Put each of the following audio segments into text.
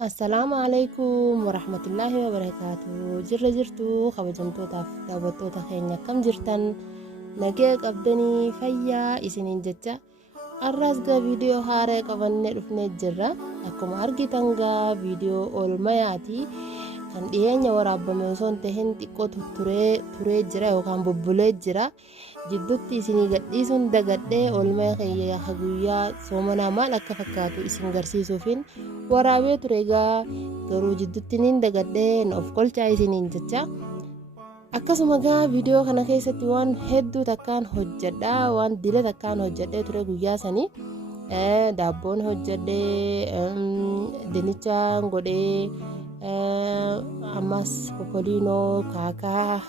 Assalamualaikum warahmatullahi wabarakatuh. Jirra jirtu kabajamtootaaf daawwattoota keenya akkam jirtan nagee qabdanii fayyaa isiniin jecha arraas gaa viidiyoo haaraa qabannee dhufnee jirra. Akkuma argitan gaa viidiyoo oolmayaati kan dhiyeenya waraabame osoo hin tahin xiqqoo turee jira yookaan bubbulee jira. Jidduutti isinii gadhiisuun dagadhee oolmaa kiyya guyyaa soomanaa maal akka fakkaatu isin garsiisuufin waraabee ture gaa garuu jidduutti niin dagadhee of kolchaa isiniin jecha. Akkasuma gaa viidiyoo kana keessatti waan hedduu takkaan hojjedha, waan dila takkaan hojjedhee ture guyyaa sanii. Daabboon hojjedhee dinicha godhee ammas popoliinoo kaakaa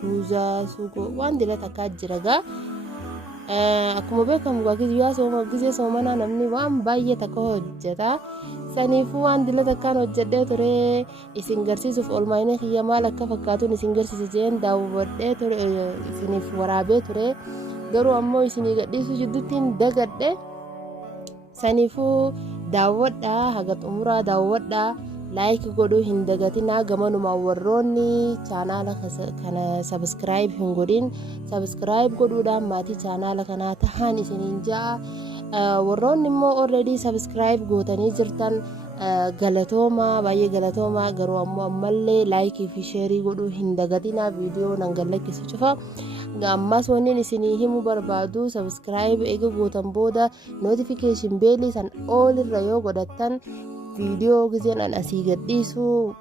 ruuza suuqoo waan dila takkaa jira gaa. Akkuma beekamu guyyaa gisee soomanaa namni waan baay'ee takka hojjeta. Saniifuu waan dila takkaan hojjedhee ture isin garsiisuuf oolmaa kiyya maal akka fakkaatuun isin garsiise jeen daawwadhee ture isiniif waraabee ture. Garuu ammoo isinii gadhiisuu jidduuttiin dagadhe. Saniifuu daawwadhaa, haga xumuraa daawwadhaa. Like godhuu hin dagatinaa. Gamanuma warroonni chaanaala kana subscribe hin godhin subscribe godhuudhaan maatii chaanaala kanaa tahan isiniin ja'a. Warroonni immoo already subscribe gootanii jirtan galatooma, baay'ee galatooma. Garuu ammoo ammallee like fi share godhuu hin dagatinaa. Viidiyoo nan gallakkisu cufa. Ammas wanni isinii himu barbaadu subscribe eega gootan booda notification bell san all irra yoo godhattan viidiyoo giseen an asii gadhiisu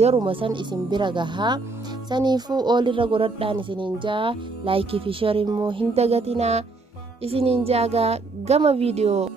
yeruma san isin bira gahaa. Saniifuu all irra godhadhaan isiniin jaa. Like fi share immoo hin dagatinaa isiniin jaagaa gama viidiyoo